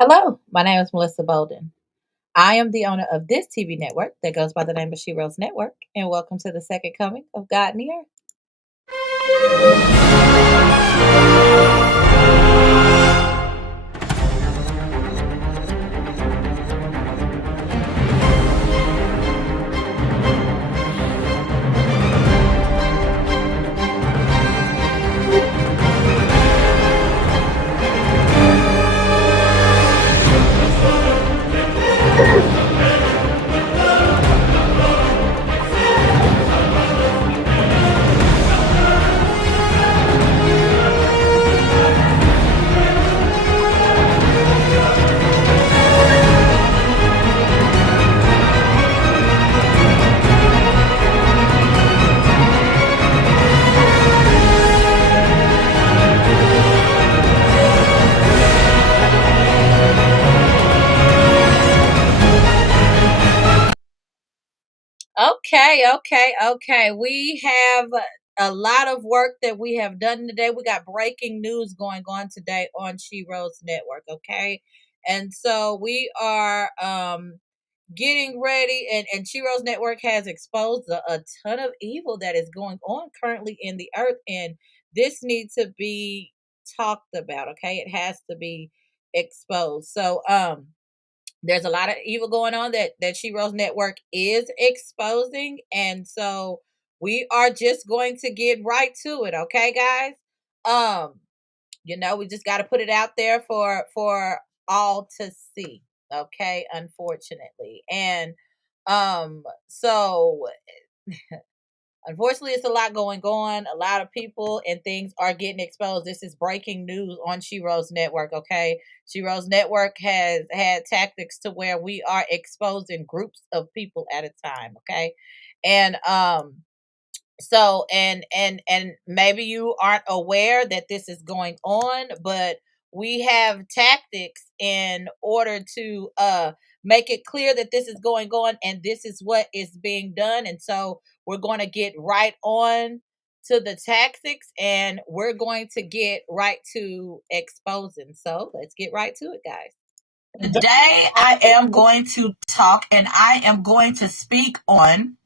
Hello, my name is Melissa Bolden. I am the owner of this TV network that goes by the name of SheRose Network, and welcome to the second coming of God in the Earth. Okay. We have a lot of work that we have done today. We got breaking news going on today on SheRose Network. Okay, and so we are getting ready, and SheRose Network has exposed a ton of evil that is going on currently in the earth, and this needs to be talked about. Okay, it has to be exposed. So there's a lot of evil going on that SheRose Network is exposing, and so we are just going to get right to it, okay, guys? Um, we just got to put it out there for all to see, okay? Unfortunately, and so unfortunately, it's a lot going on. A lot of people and things are getting exposed. This is breaking news on SheRose Network. Okay, SheRose Network has had tactics to where we are exposing groups of people at a time. Okay, and and maybe you aren't aware that this is going on, but we have tactics in order to make it clear that this is going on and this is what is being done. And so we're going to get right on to the tactics, and we're going to get right to exposing. So let's get right to it, guys. Today I am going to talk and I am going to speak on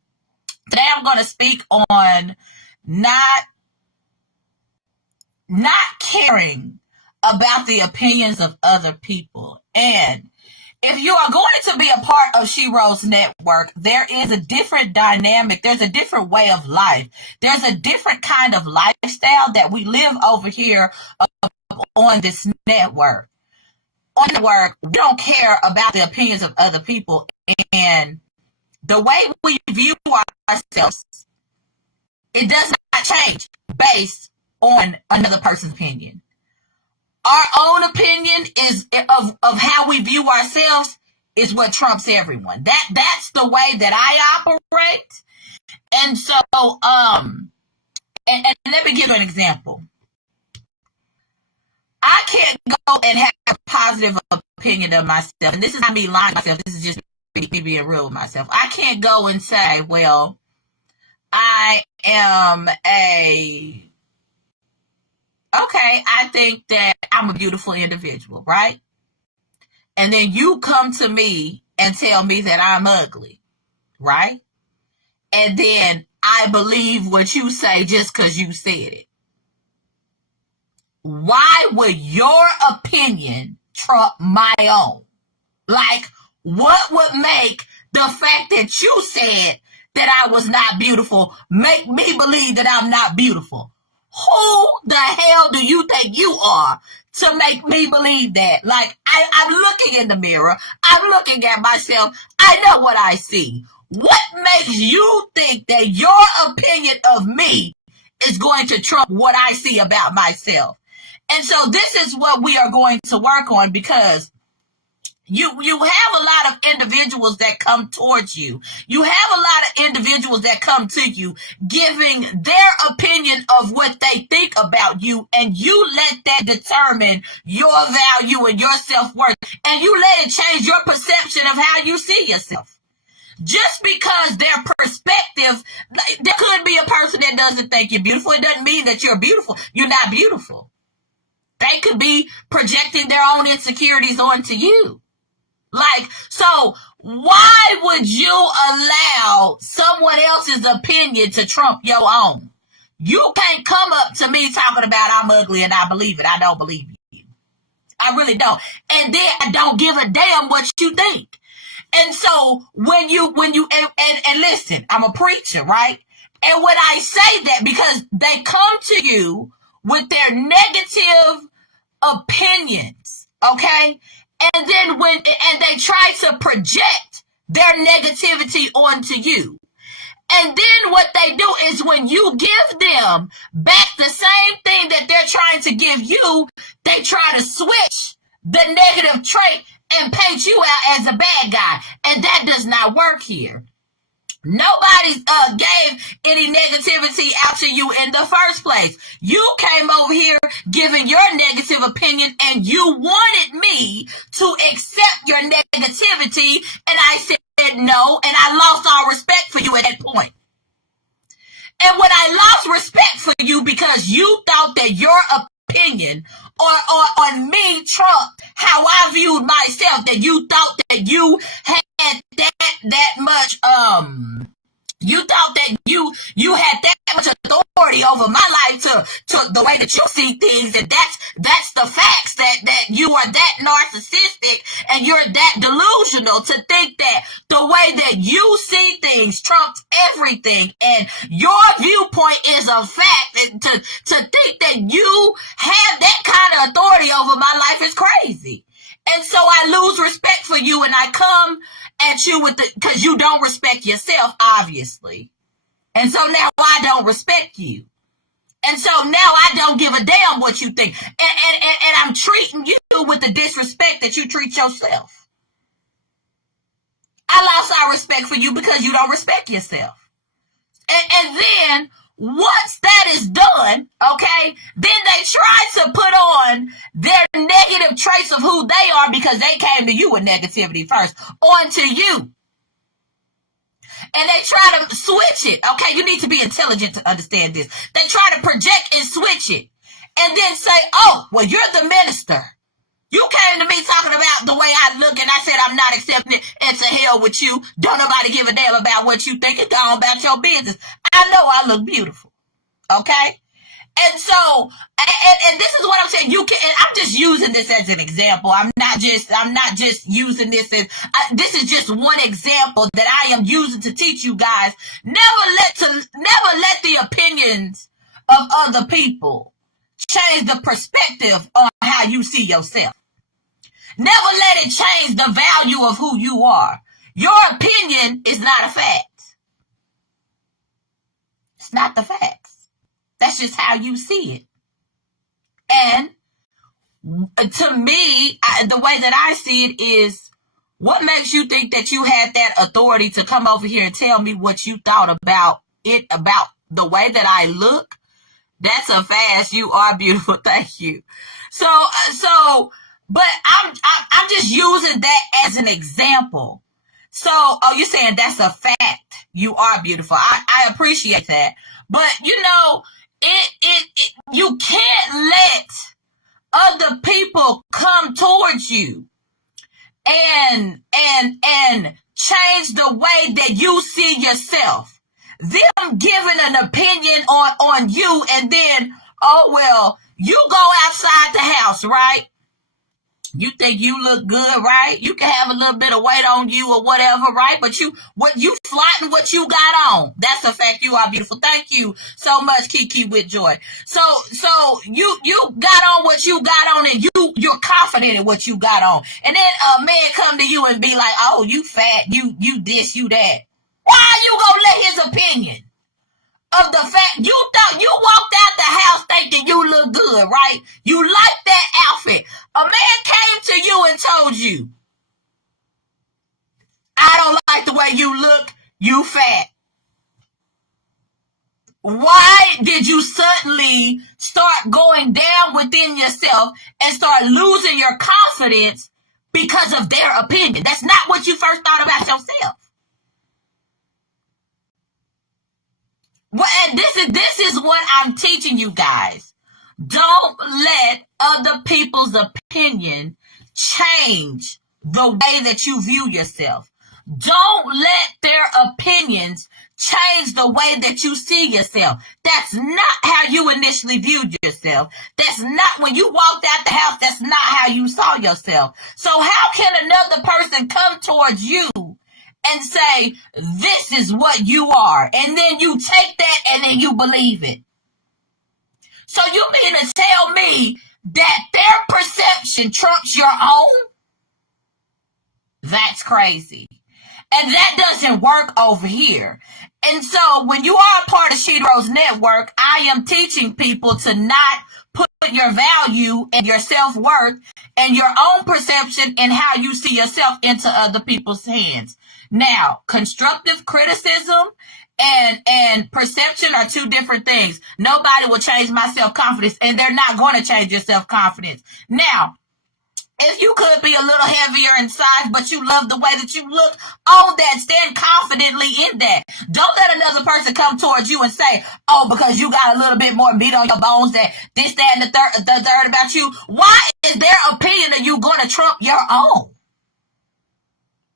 Today I'm going to speak on not not caring about the opinions of other people. And if you are going to be a part of SheRose Network, there is a different dynamic. There's a different way of life. There's a different kind of lifestyle that we live over here on this network. On the network, we don't care about the opinions of other people. And the way we view ourselves, it does not change based on another person's opinion. Our own opinion is of how we view ourselves is what trumps everyone. That's the way that I operate. And so and let me give you an example. I can't go and have a positive opinion of myself. And this is not me lying to myself. This is just me being real with myself. I can't go and say, well, I am I think that I'm a beautiful individual, right? And then you come to me and tell me that I'm ugly, right? And then I believe what you say just because you said it. Why would your opinion trump my own? Like, what would make the fact that you said that I was not beautiful make me believe that I'm not beautiful? Who the hell do you think you are to make me believe that? Like, I'm looking in the mirror. I'm looking at myself. I know what I see. What makes you think that your opinion of me is going to trump what I see about myself? And so this is what we are going to work on, because you have a lot of individuals that come towards you. You have a lot of individuals that come to you giving their opinion of what they think about you, and you let that determine your value and your self-worth, and you let it change your perception of how you see yourself. Just because their perspective, there could be a person that doesn't think you're beautiful. It doesn't mean that you're beautiful. You're not beautiful. they could be projecting their own insecurities onto you. Like, so why would you allow someone else's opinion to trump your own? You can't come up to me talking about I'm ugly and I believe it. I don't believe you. I really don't. And then I don't give a damn what you think. And so when you and listen, I'm a preacher, right? And when I say that, because they come to you with their negative opinions, okay? And then they try to project their negativity onto you. And then what they do is when you give them back the same thing that they're trying to give you, they try to switch the negative trait and paint you out as a bad guy. And that does not work here. Nobody gave any negativity out to you in the first place. You came over here giving your negative opinion and you wanted me to accept your negativity, and I said no, and I lost all respect for you at that point. And when I lost respect for you because you thought that your opinion on me trumped how I viewed myself, that you thought that you had that much you thought that you had that much authority over my life to the way that you see things, and that's the facts, that you are that narcissistic and you're that delusional to think that the way that you see things trumps everything, and your viewpoint is a fact, and to think that you have that kind of authority over my life is crazy. And so I lose respect for you, and I come at you because you don't respect yourself, obviously. And so now I don't respect you. And so now I don't give a damn what you think. And I'm treating you with the disrespect that you treat yourself. I lost our respect for you because you don't respect yourself. And then once that is done, okay, then they try to put on their negative traits of who they are because they came to you with negativity first onto you. And they try to switch it. Okay, you need to be intelligent to understand this. They try to project and switch it. And then say, oh, well, you're the minister. You came to me talking about the way I look, and I said I'm not accepting it, and to hell with you. Don't nobody give a damn about what you think. It's all about your business. I know I look beautiful. Okay? And so, and this is what I'm saying. You can, and I'm just using this as an example. I'm not just using this as, this is just one example that I am using to teach you guys. Never let the opinions of other people change the perspective on how you see yourself. Never let it change the value of who you are. Your opinion is not a fact. It's not the facts. That's just how you see it. And to me, the way that I see it is, what makes you think that you had that authority to come over here and tell me what you thought about it, about the way that I look? That's a fast. You are beautiful. Thank you. But I'm just using that as an example. So, oh, you're saying that's a fact. You are beautiful. I appreciate that. But you know, you can't let other people come towards you and change the way that you see yourself. Them giving an opinion on you, and then, oh, well, you go outside the house, right? You think you look good, right? You can have a little bit of weight on you or whatever, right? But you flaunting what you got on. That's a fact. You are beautiful. Thank you so much, Kiki with Joy. So you got on what you got on, and you're confident in what you got on. And then a man come to you and be like, oh, you fat, you this, you that. Why are you gonna let his opinion of the fact you thought you walked out the house thinking you look good, right? You like that outfit. A man came to you and told you, I don't like the way you look, you fat. Why did you suddenly start going down within yourself and start losing your confidence because of their opinion? That's not what you first thought about yourself. Well, and this is what I'm teaching you guys. Don't let other people's opinion change the way that you view yourself. Don't let their opinions change the way that you see yourself. That's not how you initially viewed yourself. That's not, when you walked out the house, that's not how you saw yourself. So how can another person come towards you and say, this is what you are, and then you take that and then you believe it? So you mean to tell me that their perception trumps your own? That's crazy. And that doesn't work over here. And so when you are a part of SheRose Network, I am teaching people to not put your value and your self-worth and your own perception and how you see yourself into other people's hands. Now, constructive criticism and perception are two different things. Nobody will change my self-confidence, and they're not going to change your self-confidence. Now, if you could be a little heavier in size, but you love the way that you look, own that, stand confidently in that. Don't let another person come towards you and say, oh, because you got a little bit more meat on your bones, that this, that, and the third about you. Why is their opinion of you going to trump your own?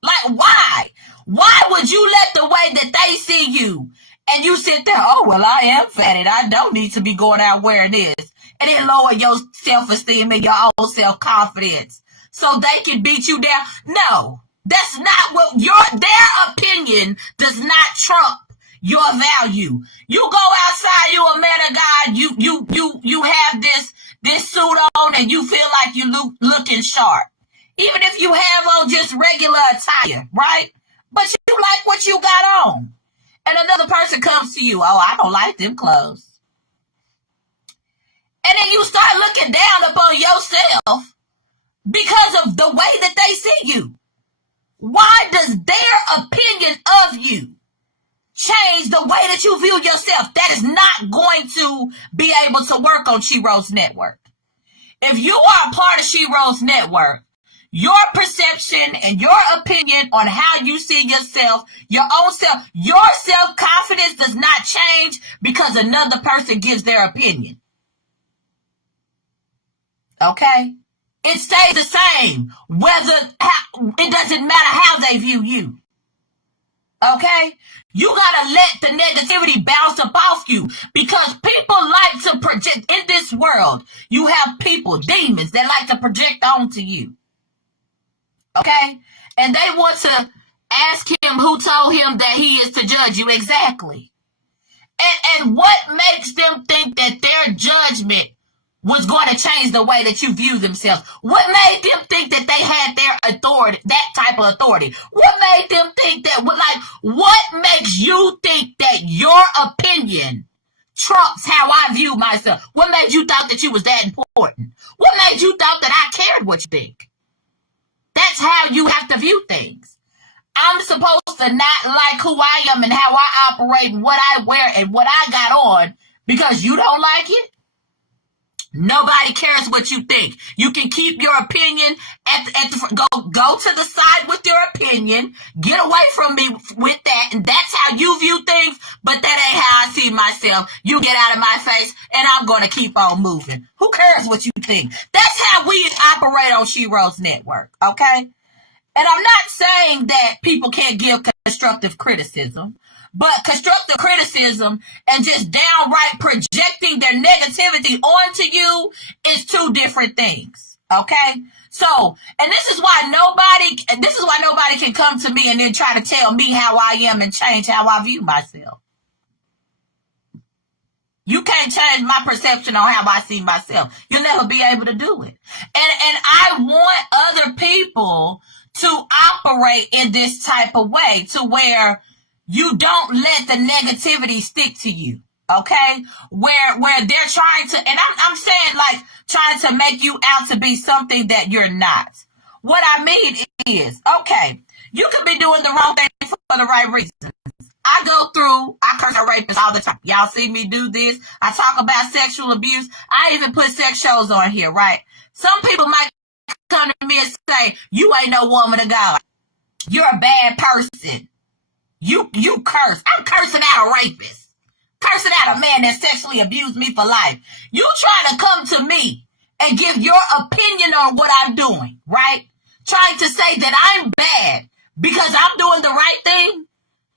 Like, why? Why would you let the way that they see you, and you sit there, oh, well, I am fat and I don't need to be going out wearing this, and then lower your self-esteem and your own self-confidence so they can beat you down? No, that's not what their opinion does not trump your value. You go outside, you a man of God, you have this suit on and you feel like you looking sharp. Even if you have on just regular attire, right? But you like what you got on. And another person comes to you, oh, I don't like them clothes. And then you start looking down upon yourself because of the way that they see you. Why does their opinion of you change the way that you view yourself? That is not going to be able to work on SheRose Network. If you are a part of SheRose Network, your perception and your opinion on how you see yourself, your own self, your self-confidence does not change because another person gives their opinion. Okay? It stays the same, it doesn't matter how they view you. Okay? You gotta let the negativity bounce up off you, because people like to project. In this world, you have people, demons, that like to project onto you. Okay? And they want to ask him who told him that he is to judge you. Exactly. And what makes them think that their judgment was going to change the way that you view themselves? What made them think that they had their authority, that type of authority? What made them think that, what makes you think that your opinion trumps how I view myself? What made you thought that you was that important? What made you thought that I cared what you think? That's how you have to view things. I'm supposed to not like who I am and how I operate and what I wear and what I got on because you don't like it? Nobody cares what you think. You can keep your opinion go to the side with your opinion. Get away from me with that, and that's how you view things, but that ain't how I see myself. You get out of my face, and I'm going to keep on moving. Who cares what you think? That's how we operate on SheRose Network, okay? And I'm not saying that people can't give constructive criticism, but constructive criticism and just downright projecting their negativity onto you is two different things. Okay? So, and this is why nobody can come to me and then try to tell me how I am and change how I view myself. You can't change my perception on how I see myself. You'll never be able to do it. And I want other people to operate in this type of way, to where you don't let the negativity stick to you, okay? Where they're trying to, and I'm saying like trying to make you out to be something that you're not. What I mean is, okay, you could be doing the wrong thing for the right reasons. I curse at rapists all the time. Y'all see me do this. I talk about sexual abuse. I even put sex shows on here, right? Some people might come to me and say, you ain't no woman of God. You're a bad person. You curse. I'm cursing out rapists. cursing out a man that sexually abused me for life. You trying to come to me and give your opinion on what I'm doing, right? Trying to say that I'm bad because I'm doing the right thing.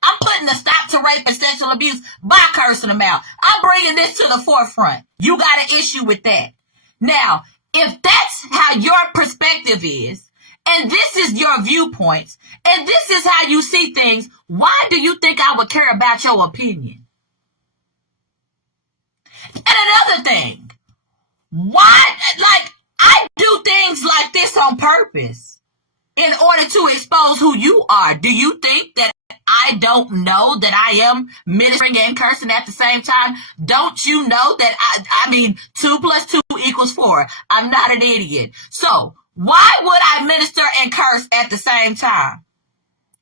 I'm putting a stop to rape and sexual abuse by cursing them out. I'm bringing this to the forefront. You got an issue with that. Now, if that's how your perspective is, and this is your viewpoints, and this is how you see things, why do you think I would care about your opinion? And another thing, why, like, I do things like this on purpose in order to expose who you are. Do you think that I don't know that I am ministering and cursing at the same time? Don't you know that I mean, 2 + 2 = 4. I'm not an idiot. So why would I minister and curse at the same time,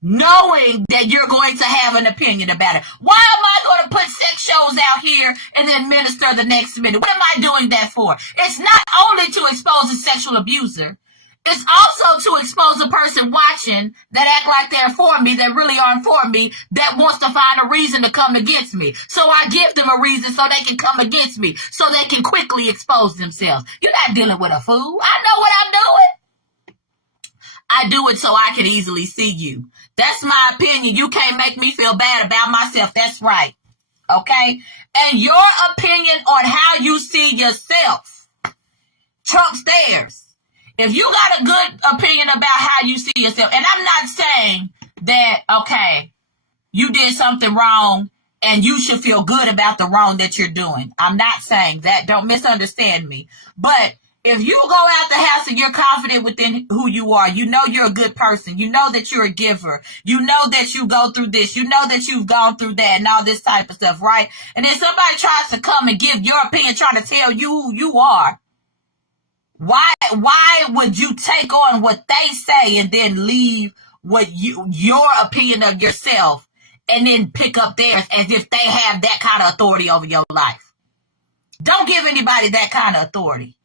knowing that you're going to have an opinion about it? Why am I going to put sex shows out here and then minister the next minute? What am I doing that for? It's not only to expose a sexual abuser. It's also to expose a person watching that act like they're for me, that really aren't for me, that wants to find a reason to come against me. So I give them a reason so they can come against me, so they can quickly expose themselves. You're not dealing with a fool. I know what I'm doing. I do it so I can easily see you. That's my opinion. You can't make me feel bad about myself. That's right. Okay? And your opinion on how you see yourself trumps theirs. If you got a good opinion about how you see yourself, and I'm not saying that, okay, you did something wrong and you should feel good about the wrong that you're doing. I'm not saying that. Don't misunderstand me. But if you go out the house and you're confident within who you are, you know you're a good person, you know that you're a giver, you know that you go through this, you know that you've gone through that and all this type of stuff, right? And then somebody tries to come and give your opinion, trying to tell you who you are. Why would you take on what they say and then leave what your opinion of yourself and then pick up theirs as if they have that kind of authority over your life? Don't give anybody that kind of authority.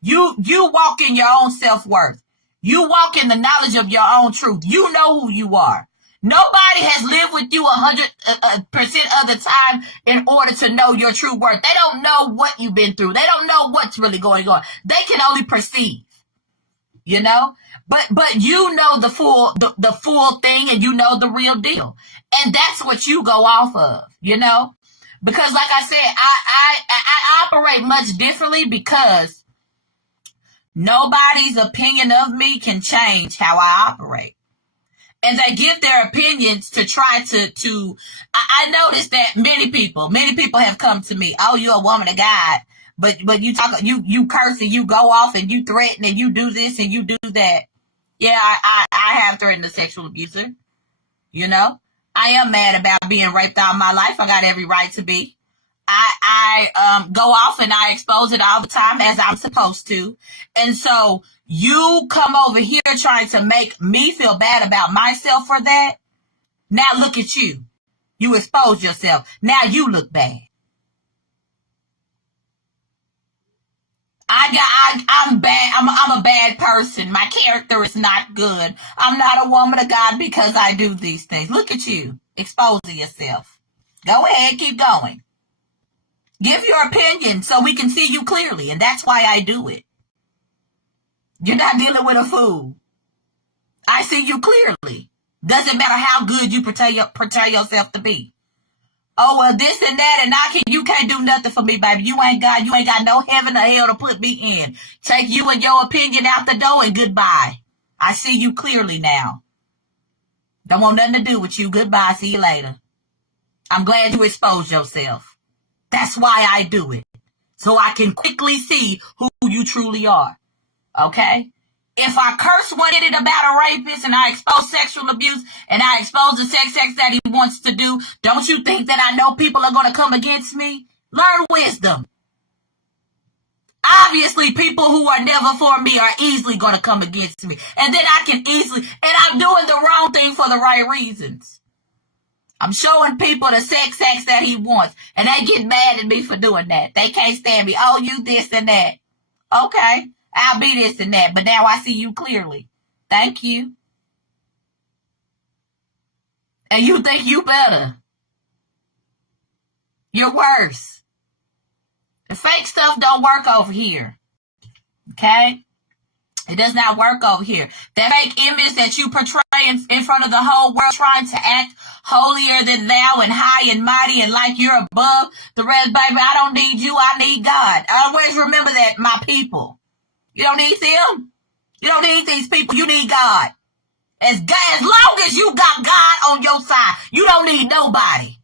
You walk in your own self-worth. You walk in the knowledge of your own truth. You know who you are. Nobody has lived with you 100% of the time in order to know your true worth. They don't know what you've been through. They don't know what's really going on. They can only perceive, you know. But you know the full thing, and you know the real deal, and that's what you go off of, you know. Because, like I said, I operate much differently because nobody's opinion of me can change how I operate. And they give their opinions to try to I noticed that many people have come to me. Oh, you're a woman of God, but you talk, you curse and you go off and you threaten and you do this and you do that. Yeah, I have threatened a sexual abuser. You know, I am mad about being raped all my life. I got every right to be. I go off and I expose it all the time as I'm supposed to. And so you come over here trying to make me feel bad about myself for that. Now look at you. You expose yourself. Now you look bad. I'm bad. I'm a bad person. My character is not good. I'm not a woman of God because I do these things. Look at you exposing yourself. Go ahead, keep going. Give your opinion so we can see you clearly, and that's why I do it. You're not dealing with a fool. I see you clearly. Doesn't matter how good you portray yourself to be. Oh, well, this and that, and you can't do nothing for me, baby. You ain't God. You ain't got no heaven or hell to put me in. Take you and your opinion out the door and goodbye. I see you clearly now. Don't want nothing to do with you. Goodbye. See you later. I'm glad you exposed yourself. That's why I do it. So I can quickly see who you truly are. Okay? If I curse one minute about a rapist and I expose sexual abuse and I expose the sex that he wants to do, don't you think that I know people are going to come against me? Learn wisdom. Obviously, people who are never for me are easily going to come against me. And then I can easily, and I'm doing the wrong thing for the right reasons. I'm showing people the sex that he wants, and they get mad at me for doing that. They can't stand me. Oh, you this and that. Okay, I'll be this and that, but now I see you clearly. Thank you. And you think you better. You're worse. The fake stuff don't work over here. Okay? It does not work over here. That fake image that you portray in front of the whole world, trying to act holier than thou and high and mighty and like you're above the rest, baby. I don't need you. I need God. Always remember that, my people. You don't need them. You don't need these people. You need God. As long as you got God on your side, you don't need nobody.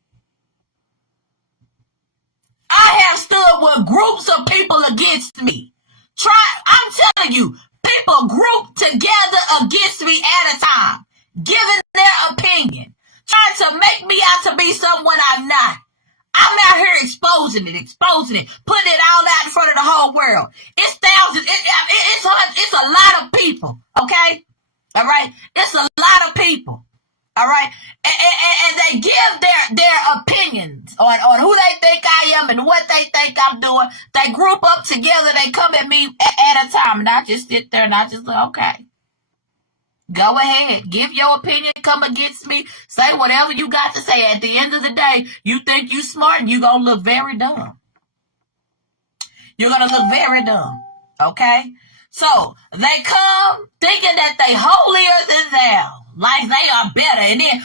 I have stood with groups of people against me. I'm telling you, people grouped together against me at a time, giving their opinion, trying to make me out to be someone I'm not. I'm out here exposing it, putting it all out in front of the whole world. It's thousands, it's a lot of people, okay? All right? It's a lot of people, all right? And they give their opinions on who they think I am and what they think I'm doing. They group up together, they come at me at a time, and I just sit there and I just like, okay. Go ahead. Give your opinion. Come against me. Say whatever you got to say. At the end of the day, you think you smart and you're going to look very dumb. You're going to look very dumb. Okay? So, they come thinking that they holier than thou. Like they are better. And then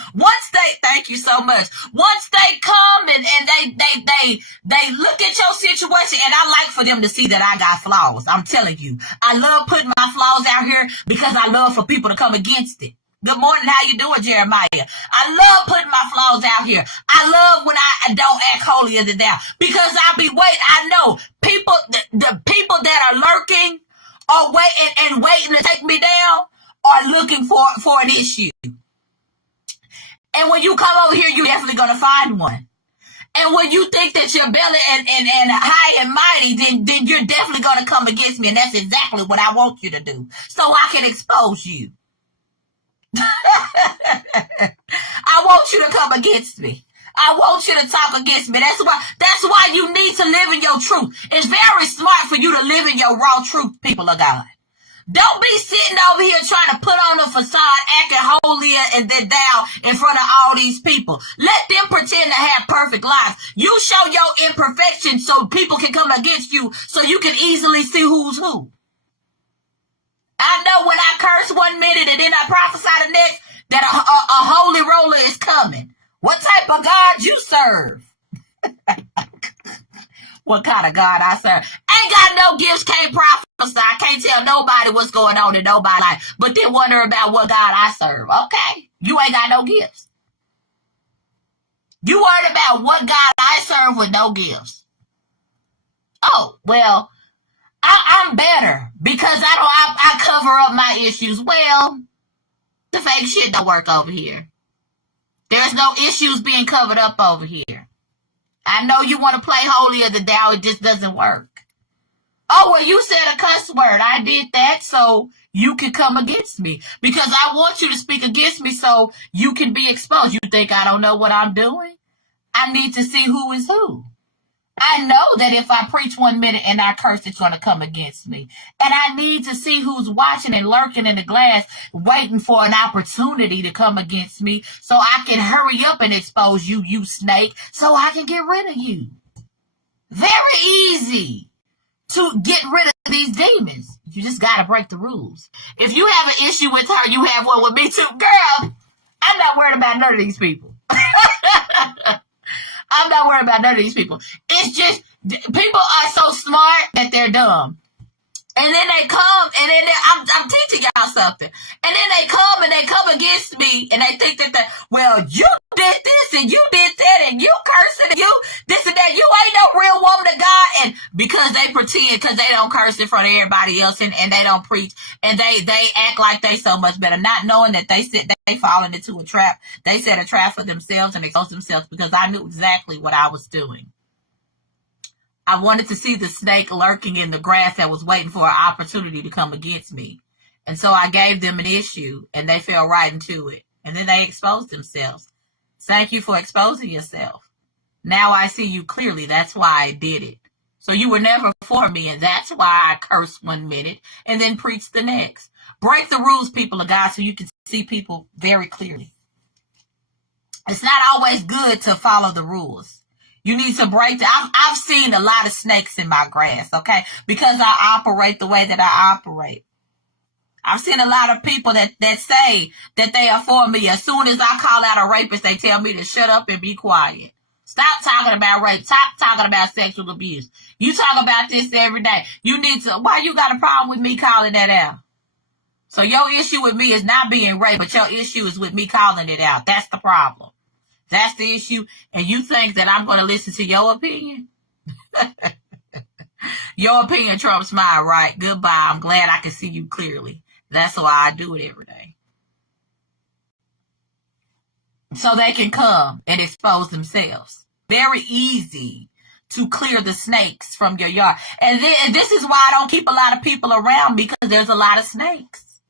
thank you so much. Once they come and they look at your situation, and I like for them to see that I got flaws. I'm telling you. I love putting my flaws out here because I love for people to come against it. Good morning, how you doing, Jeremiah? I love putting my flaws out here. I love when I don't act holier than thou. Because I know people, the people that are lurking or waiting to take me down are looking for an issue. And when you come over here, you're definitely going to find one. And when you think that you're belly and high and mighty, then you're definitely going to come against me. And that's exactly what I want you to do. So I can expose you. I want you to come against me. I want you to talk against me. That's why you need to live in your truth. It's very smart for you to live in your raw truth, people of God. Don't be sitting over here trying to put on a facade, acting holier and then down in front of all these people. Let them pretend to have perfect lives. You show your imperfections so people can come against you, so you can easily see who's who. I know when I curse 1 minute and then I prophesy the next that a holy roller is coming. What type of God you serve? What kind of God I serve? Ain't got no gifts, can't prophesy, can't tell nobody what's going on in nobody's life, but then wonder about what God I serve. Okay, you ain't got no gifts. You worried about what God I serve with no gifts. Oh, well, I'm better because I cover up my issues. Well, the fake shit don't work over here. There's no issues being covered up over here. I know you want to play holier than thou. It just doesn't work. Oh, well, you said a cuss word. I did that so you can come against me. Because I want you to speak against me so you can be exposed. You think I don't know what I'm doing? I need to see who is who. I know that if I preach 1 minute and I curse, it's going to come against me. And I need to see who's watching and lurking in the glass, waiting for an opportunity to come against me so I can hurry up and expose you, you snake, so I can get rid of you. Very easy to get rid of these demons. You just got to break the rules. If you have an issue with her, you have one with me too. Girl, I'm not worried about none of these people. I'm not worried about none of these people. It's just people are so smart that they're dumb. And then they come, and then I'm teaching y'all something. And then they come against me, and they think that, well, you did this, and you did that, and you cursing, and you this and that. You ain't no real woman of God. And because they pretend, because they don't curse in front of everybody else, and they don't preach, and they act like they so much better, not knowing that they fallen into a trap. They set a trap for themselves and exposed themselves because I knew exactly what I was doing. I wanted to see the snake lurking in the grass that was waiting for an opportunity to come against me. And so I gave them an issue, and they fell right into it. And then they exposed themselves. Thank you for exposing yourself. Now I see you clearly. That's why I did it. So you were never for me, and that's why I cursed 1 minute and then preached the next. Break the rules, people of God, so you can see people very clearly. It's not always good to follow the rules. You need to break the, I've seen a lot of snakes in my grass, okay? Because I operate the way that I operate. I've seen a lot of people that say that they are for me. As soon as I call out a rapist, they tell me to shut up and be quiet. Stop talking about rape. Stop talking about sexual abuse. You talk about this every day. You need to, why you got a problem with me calling that out? So your issue with me is not being raped, but your issue is with me calling it out. That's the problem. That's the issue. And you think that I'm going to listen to your opinion? Your opinion trumps mine, right? Goodbye. I'm glad I can see you clearly. That's why I do it every day. So they can come and expose themselves. Very easy to clear the snakes from your yard. And this is why I don't keep a lot of people around, because there's a lot of snakes.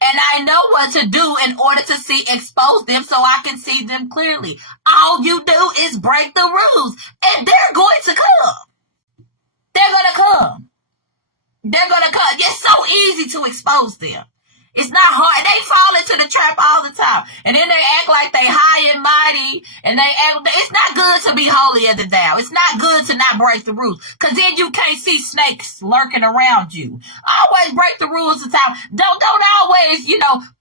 And I know what to do in order to expose them so I can see them clearly. All you do is break the rules, and they're going to come. They're going to come. They're going to come. It's so easy to expose them. It's not hard. They fall into the trap all the time. And then they act like they high and mighty. And it's not good to be holier than thou. It's not good to not break the rules. Because then you can't see snakes lurking around you. Always break the rules of time. Don't always,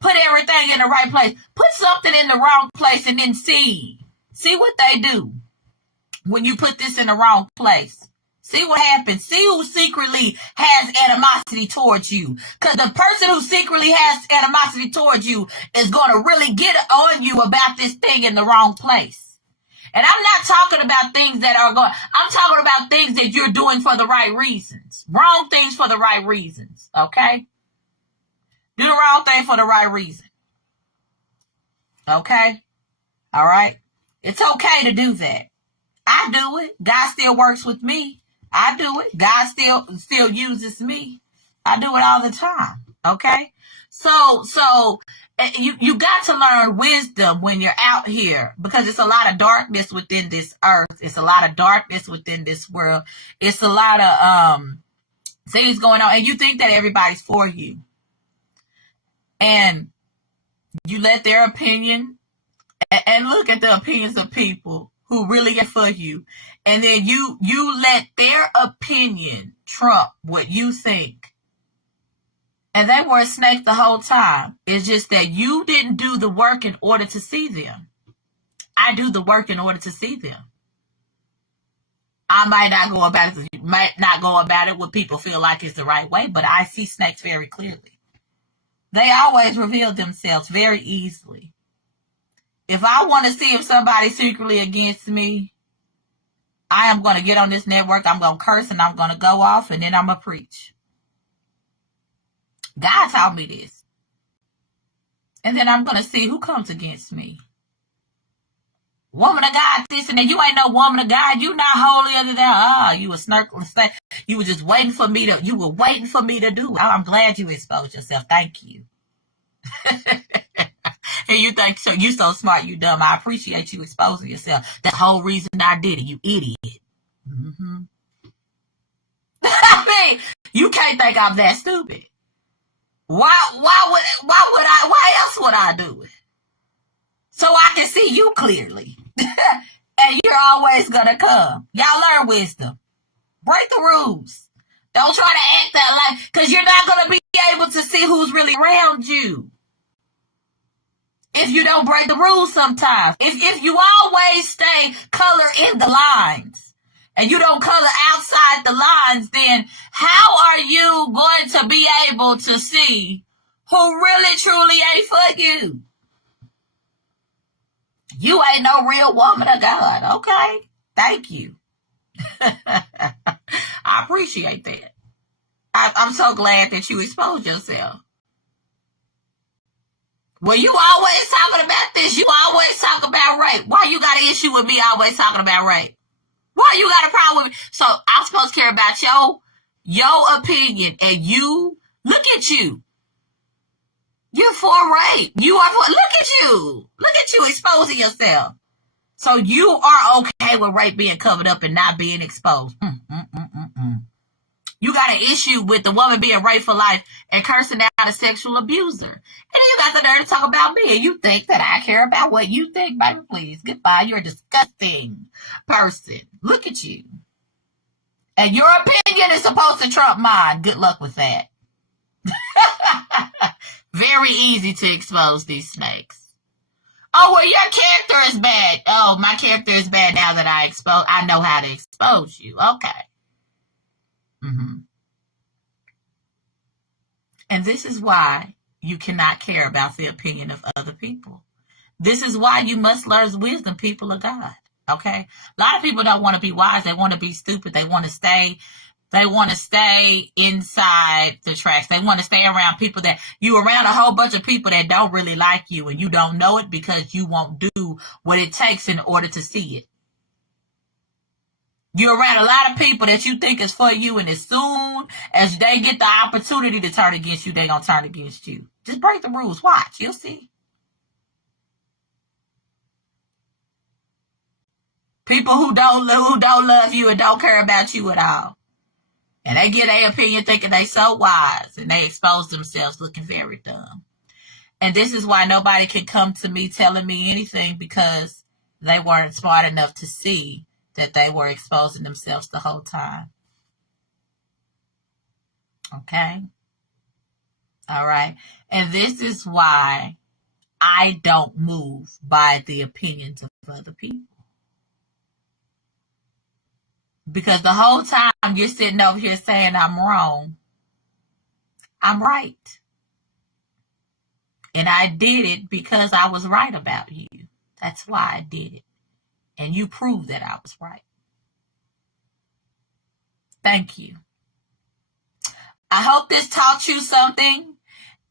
put everything in the right place. Put something in the wrong place and then see. See what they do when you put this in the wrong place. See what happens. See who secretly has animosity towards you. Because the person who secretly has animosity towards you is going to really get on you about this thing in the wrong place. And I'm not talking about things that I'm talking about things that you're doing for the right reasons. Wrong things for the right reasons. Okay? Do the wrong thing for the right reason. Okay? All right? It's okay to do that. I do it. God still works with me. I do it. God still uses me. I do it all the time. Okay? So you got to learn wisdom when you're out here, because it's a lot of darkness within this earth. It's a lot of darkness within this world. It's a lot of things going on, and you think that everybody's for you. And you let their opinion, and look at the opinions of people who really are for you. And then you let their opinion trump what you think. And they were a snake the whole time. It's just that you didn't do the work in order to see them. I do the work in order to see them. I might not go about it what people feel like is the right way, but I see snakes very clearly. They always reveal themselves very easily. If I want to see if somebody's secretly against me, I am going to get on this network, I'm going to curse, and I'm going to go off, and then I'm going to preach. God taught me this. And then I'm going to see who comes against me. Woman of God, this and that. You ain't no woman of God. You not holier than thou. You were snarkling. You were just waiting for me to, do it. I'm glad you exposed yourself. Thank you. And you think so? You so smart, you dumb. I appreciate you exposing yourself. That's the whole reason I did it. You idiot. Mm-hmm. I mean, you can't think I'm that stupid. Why else would I do it? So I can see you clearly. And you're always gonna come. Y'all learn wisdom. Break the rules. Don't try to act that like, because you're not gonna be able to see who's really around you if you don't break the rules sometimes. If you always stay color in the lines and you don't color outside the lines, then how are you going to be able to see who really truly ain't for you? You ain't no real woman of God, okay? Thank you. I appreciate that. I'm so glad that you exposed yourself. Well, you always talking about this. You always talk about rape. Why you got an issue with me always talking about rape? Why you got a problem with me? So I'm supposed to care about your opinion, and you, look at you. You're for rape. You are for, look at you. Look at you exposing yourself. So you are okay with rape being covered up and not being exposed. You you got an issue with the woman being raped for life and cursing out a sexual abuser. And then you got the nerve to talk about me, and you think that I care about what you think, baby. Please, goodbye. You're a disgusting person. Look at you. And your opinion is supposed to trump mine. Good luck with that. Very easy to expose these snakes. Oh, well, your character is bad. Oh, my character is bad now that I know how to expose you. Okay. Mm-hmm. And this is why you cannot care about the opinion of other people. This is why you must learn wisdom, people of God. Okay? A lot of people don't want to be wise. They want to be stupid. They want to stay inside the tracks. They want to stay around people that you around a whole bunch of people that don't really like you, and you don't know it because you won't do what it takes in order to see it. You're around a lot of people that you think is for you, and as soon as they get the opportunity to turn against you, they're going to turn against you. Just break the rules. Watch. You'll see. People who don't love you and don't care about you at all. And they get their opinion thinking they so wise, and they expose themselves looking very dumb. And this is why nobody can come to me telling me anything, because they weren't smart enough to see that they were exposing themselves the whole time. Okay? All right. And this is why I don't move by the opinions of other people. Because the whole time you're sitting over here saying I'm wrong, I'm right. And I did it because I was right about you. That's why I did it. And you proved that I was right. Thank you. I hope this taught you something.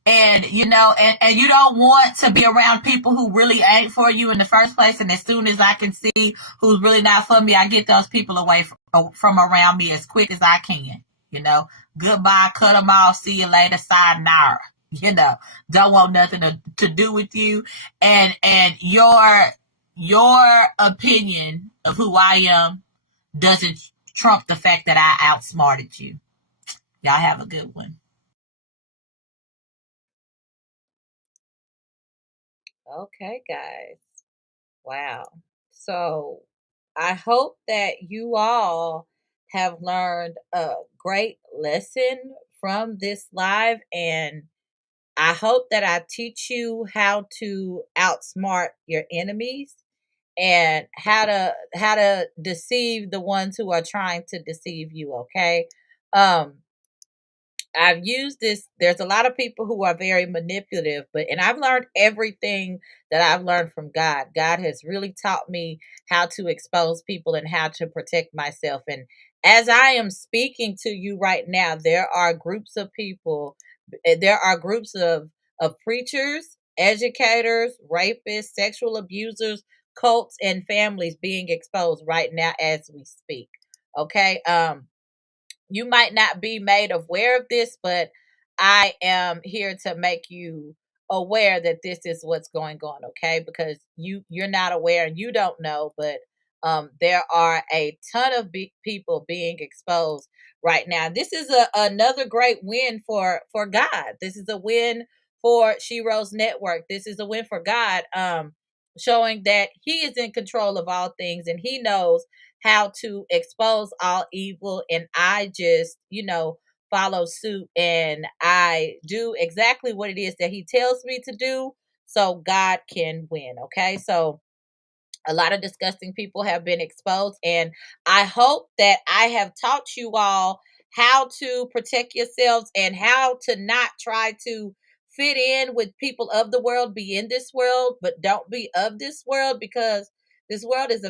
And, you know, and you don't want to be around people who really ain't for you in the first place. And as soon as I can see who's really not for me, I get those people away from around me as quick as I can. You know, goodbye, cut them off, see you later, sayonara. You know, don't want nothing to do with you. And your opinion of who I am doesn't trump the fact that I outsmarted you. Y'all have a good one. Okay, guys. Wow. So I hope that you all have learned a great lesson from this live, and I hope that I teach you how to outsmart your enemies and how to deceive the ones who are trying to deceive you, okay? Um I've used this. There's a lot of people who are very manipulative, and I've learned everything that I've learned from God. God has really taught me how to expose people and how to protect myself. And as I am speaking to you right now, there are groups of people, there are groups of preachers, educators, rapists, sexual abusers, cults, and families being exposed right now as we speak. Okay. You might not be made aware of this, but I am here to make you aware that this is what's going on, okay? Because you're not aware and you don't know, but there are a ton of people being exposed right now. This is another great win for God. This is a win for SheRose Network. This is a win for God, showing that He is in control of all things and He knows how to expose all evil, and I just, follow suit and I do exactly what it is that he tells me to do so God can win. Okay? So a lot of disgusting people have been exposed, and I hope that I have taught you all how to protect yourselves and how to not try to fit in with people of the world. Be in this world, but don't be of this world, because this world is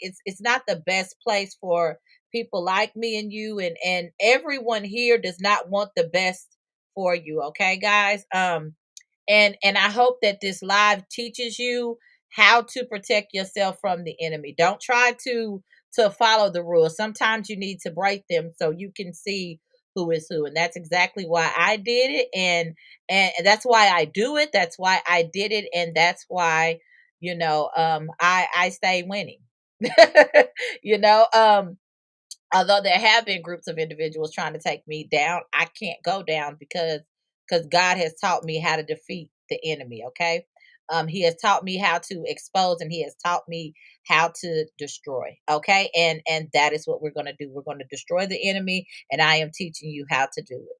it's not the best place for people like me and you, and everyone here does not want the best for you. Okay, guys. And I hope that this live teaches you how to protect yourself from the enemy. Don't try to follow the rules. Sometimes you need to break them so you can see who is who. And that's exactly why I did it, and that's why I do it. That's why I did it, and that's why I stay winning. you know um although there have been groups of individuals trying to take me down, I can't go down because God has taught me how to defeat the enemy. Okay. He has taught me how to expose, and he has taught me how to destroy. Okay. And that is what we're going to do. We're going to destroy the enemy, and I am teaching you how to do it.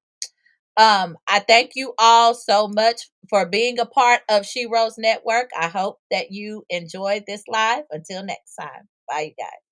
I thank you all so much for being a part of SheRose Network. I hope that you enjoyed this live. Until next time. Bye, you guys.